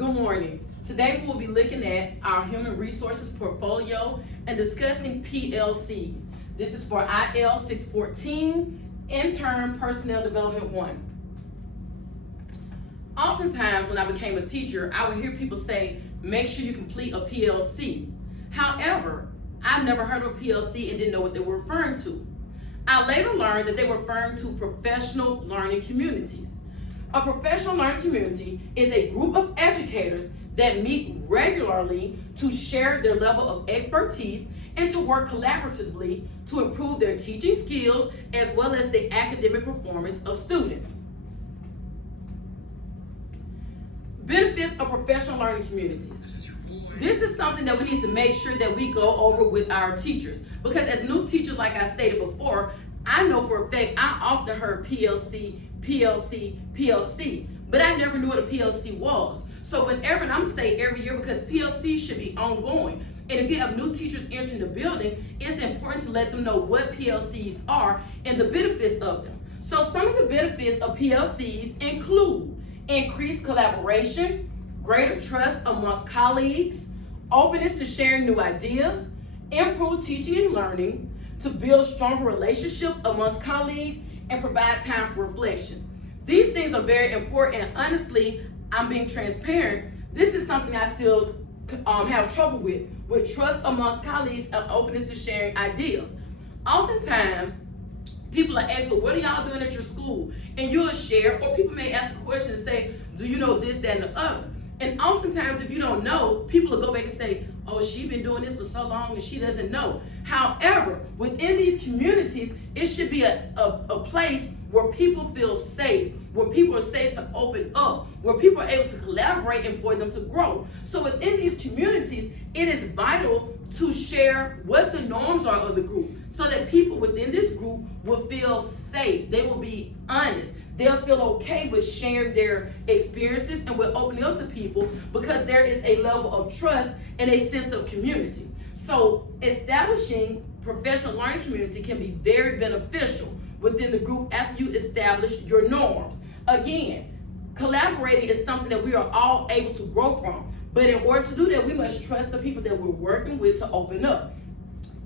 Good morning. Today we'll be looking at our human resources portfolio and discussing PLCs. This is for IL 614, Intern Personnel Development 1. Oftentimes when I became a teacher, I would hear people say, make sure you complete a PLC. However, I've never heard of a PLC and didn't know what they were referring to. I later learned that they were referring to professional learning communities. A professional learning community is a group of educators that meet regularly to share their level of expertise and to work collaboratively to improve their teaching skills as well as the academic performance of students. Benefits of professional learning communities. This is something that we need to make sure that we go over with our teachers, because as new teachers, like I stated before, I know for a fact I often heard PLC, but I never knew what a PLC was. So whenever, and I'm gonna say every year, because PLC should be ongoing, and if you have new teachers entering the building, it's important to let them know what PLCs are and the benefits of them. So some of the benefits of PLCs include increased collaboration, greater trust amongst colleagues, openness to sharing new ideas, improved teaching and learning, to build stronger relationships amongst colleagues, and provide time for reflection. These things are very important, and honestly, I'm being transparent. This is something I still have trouble with trust amongst colleagues and openness to sharing ideas. Oftentimes, people are asked, well, what are y'all doing at your school? And you'll share, or people may ask a question and say, do you know this, that, and the other? And oftentimes, if you don't know, people will go back and say, oh, she's been doing this for so long and she doesn't know. However, within these communities, it should be a place where people feel safe, where people are safe to open up, where people are able to collaborate and for them to grow. So within these communities, it is vital to share what the norms are of the group so that people within this group will feel safe. They will be honest. They'll feel okay with sharing their experiences and with opening up to people because there is a level of trust and a sense of community. So establishing professional learning community can be very beneficial within the group after you establish your norms. Again, collaborating is something that we are all able to grow from. But in order to do that, we must trust the people that we're working with to open up.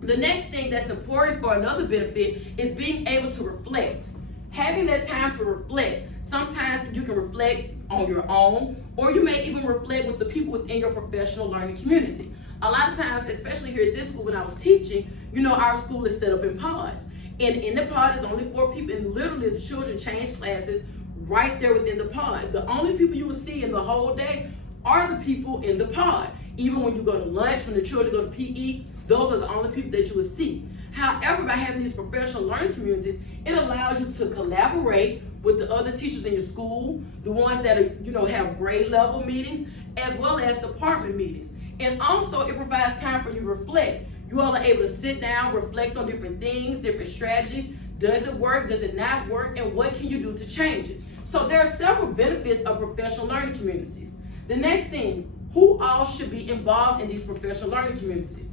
The next thing that's important, or another benefit, is being able to reflect. Having that time to reflect. Sometimes you can reflect on your own, or you may even reflect with the people within your professional learning community. A lot of times, especially here at this school when I was teaching, our school is set up in pods. And in the pod is only 4 people, and literally the children change classes right there within the pod. The only people you will see in the whole day are the people in the pod. Even when you go to lunch, when the children go to PE, those are the only people that you will see. However, by having these professional learning communities, it allows you to collaborate with the other teachers in your school, the ones that are, have grade level meetings, as well as department meetings. And also, it provides time for you to reflect. You all are able to sit down, reflect on different things, different strategies. Does it work? Does it not work? And what can you do to change it? So there are several benefits of professional learning communities. The next thing, who all should be involved in these professional learning communities?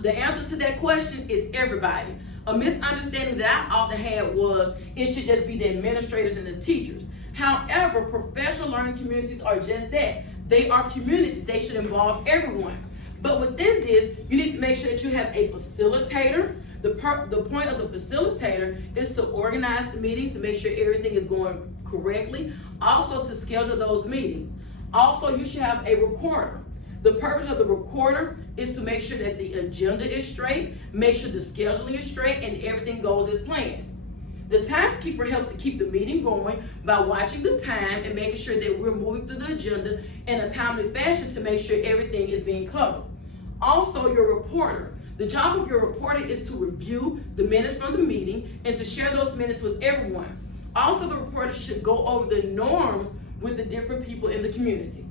The answer to that question is everybody. A misunderstanding that I often had was it should just be the administrators and the teachers. However, professional learning communities are just that. They are communities. They should involve everyone. But within this, you need to make sure that you have a facilitator. The point of the facilitator is to organize the meeting, to make sure everything is going correctly. Also to schedule those meetings. Also, you should have a recorder. The purpose of the recorder is to make sure that the agenda is straight, make sure the scheduling is straight, and everything goes as planned. The timekeeper helps to keep the meeting going by watching the time and making sure that we're moving through the agenda in a timely fashion to make sure everything is being covered. Also, your reporter. The job of your reporter is to review the minutes from the meeting and to share those minutes with everyone. Also, the reporter should go over the norms with the different people in the community.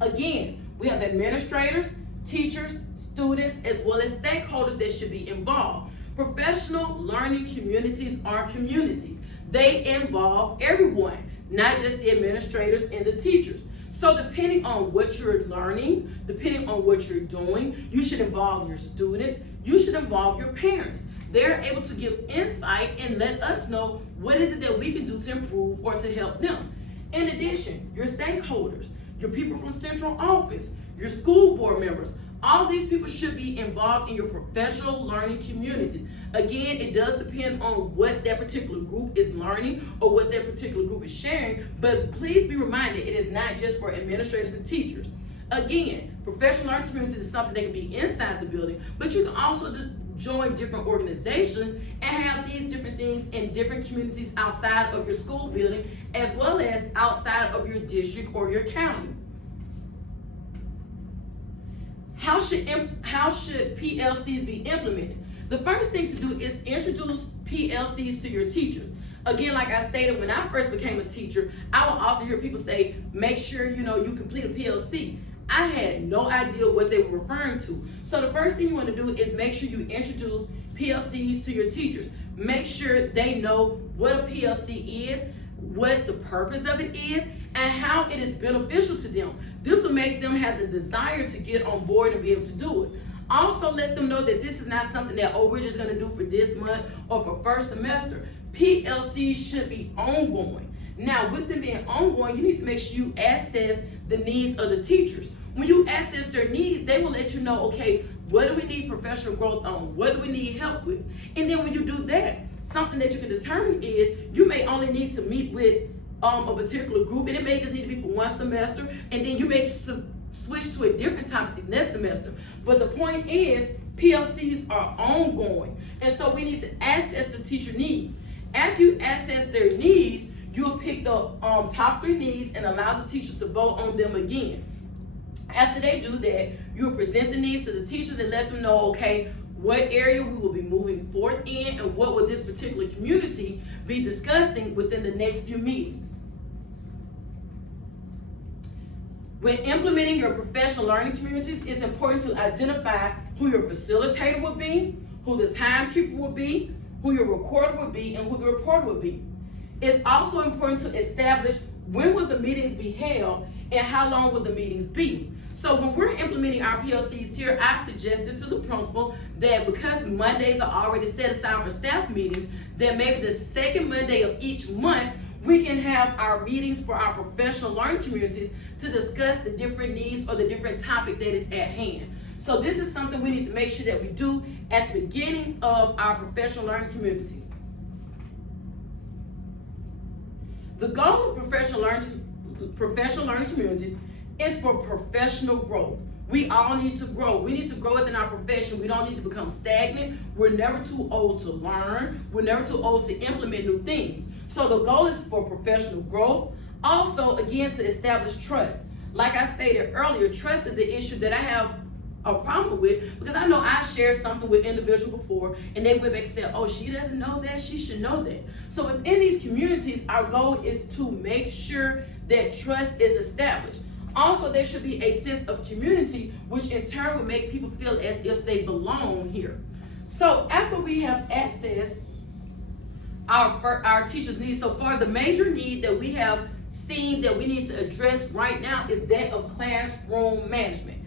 Again, we have administrators, teachers, students, as well as stakeholders that should be involved. Professional learning communities are communities. They involve everyone, not just the administrators and the teachers. So depending on what you're learning, depending on what you're doing, you should involve your students, you should involve your parents. They're able to give insight and let us know what is it that we can do to improve or to help them. In addition, your stakeholders. your people from central office, your school board members. All these people should be involved in your professional learning communities. Again, it does depend on what that particular group is learning or what that particular group is sharing, but please be reminded it is not just for administrators and teachers. Again, professional learning communities is something that can be inside the building, but you can also join different organizations and have these different things in different communities outside of your school building, as well as outside of your district or your county. How should PLCs be implemented? The first thing to do is introduce PLCs to your teachers. Again, like I stated, when I first became a teacher, I would often hear people say, make sure you complete a PLC. I had no idea what they were referring to. So the first thing you want to do is make sure you introduce PLCs to your teachers. Make sure they know what a PLC is, what the purpose of it is, and how it is beneficial to them. This will make them have the desire to get on board and be able to do it. Also let them know that this is not something that, we're just gonna do for this month or for first semester. PLCs should be ongoing. Now, with them being ongoing, you need to make sure you assess the needs of the teachers. When you assess their needs, they will let you know, okay, what do we need professional growth on? What do we need help with? And then when you do that, something that you can determine is you may only need to meet with a particular group, and it may just need to be for one semester, and then you may switch to a different topic the next semester. But the point is, PLCs are ongoing, and so we need to assess the teacher needs. After you assess their needs, you'll pick the top 3 needs and allow the teachers to vote on them again. After they do that, you'll present the needs to the teachers and let them know, okay, what area we will be moving forward in and what will this particular community be discussing within the next few meetings. When implementing your professional learning communities, it's important to identify who your facilitator will be, who the timekeeper will be, who your recorder will be, and who the reporter will be. It's also important to establish when will the meetings be held and how long will the meetings be. So when we're implementing our PLCs here, I've suggested to the principal that because Mondays are already set aside for staff meetings, that maybe the second Monday of each month, we can have our meetings for our professional learning communities to discuss the different needs or the different topic that is at hand. So this is something we need to make sure that we do at the beginning of our professional learning community. The goal of professional learning communities is for professional growth. We all need to grow. We need to grow within our profession. We don't need to become stagnant. We're never too old to learn. We're never too old to implement new things. So the goal is for professional growth. Also, again, to establish trust. Like I stated earlier, trust is the issue that I have a problem with, because I know I shared something with individuals before and they went back and said, oh, she doesn't know that, she should know that. So within these communities, our goal is to make sure that trust is established. Also, there should be a sense of community, which in turn will make people feel as if they belong here. So after we have accessed our teachers' needs so far, the major need that we have seen that we need to address right now is that of classroom management.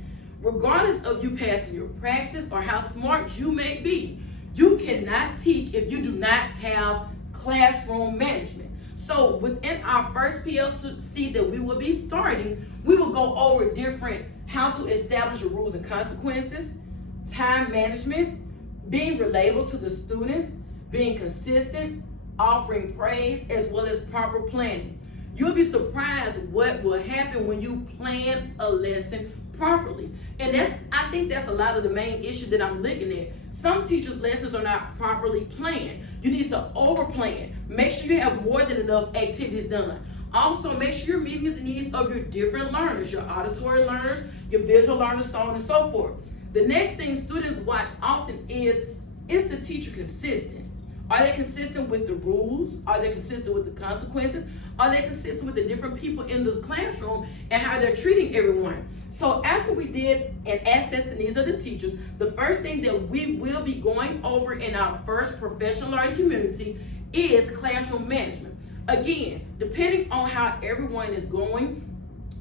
Regardless of you passing your praxis or how smart you may be, you cannot teach if you do not have classroom management. So within our first PLC that we will be starting, we will go over how to establish your rules and consequences, time management, being relatable to the students, being consistent, offering praise, as well as proper planning. You'll be surprised what will happen when you plan a lesson properly. And I think that's a lot of the main issue that I'm looking at. Some teachers' lessons are not properly planned. You need to over-plan. Make sure you have more than enough activities done. Also, make sure you're meeting the needs of your different learners, your auditory learners, your visual learners, so on and so forth. The next thing students watch often is the teacher consistent? Are they consistent with the rules? Are they consistent with the consequences? Are they consistent with the different people in the classroom and how they're treating everyone? So after we did and assessed the needs of the teachers, the first thing that we will be going over in our first professional learning community is classroom management. Again, depending on how everyone is going,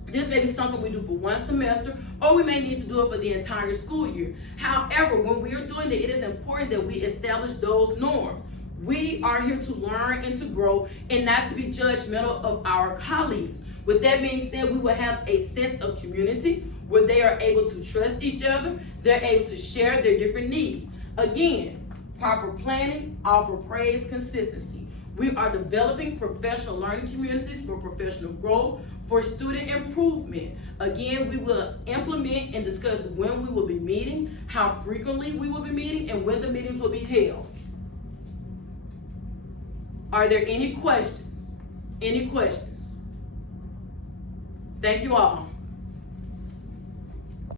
this may be something we do for one semester, or we may need to do it for the entire school year. However, when we are doing that, it is important that we establish those norms. We are here to learn and to grow and not to be judgmental of our colleagues. With that being said, we will have a sense of community where they are able to trust each other. They're able to share their different needs. Again, proper planning, offer praise, consistency. We are developing professional learning communities for professional growth, for student improvement. Again, we will implement and discuss when we will be meeting, how frequently we will be meeting, and when the meetings will be held. Are there any questions? Any questions? Thank you all.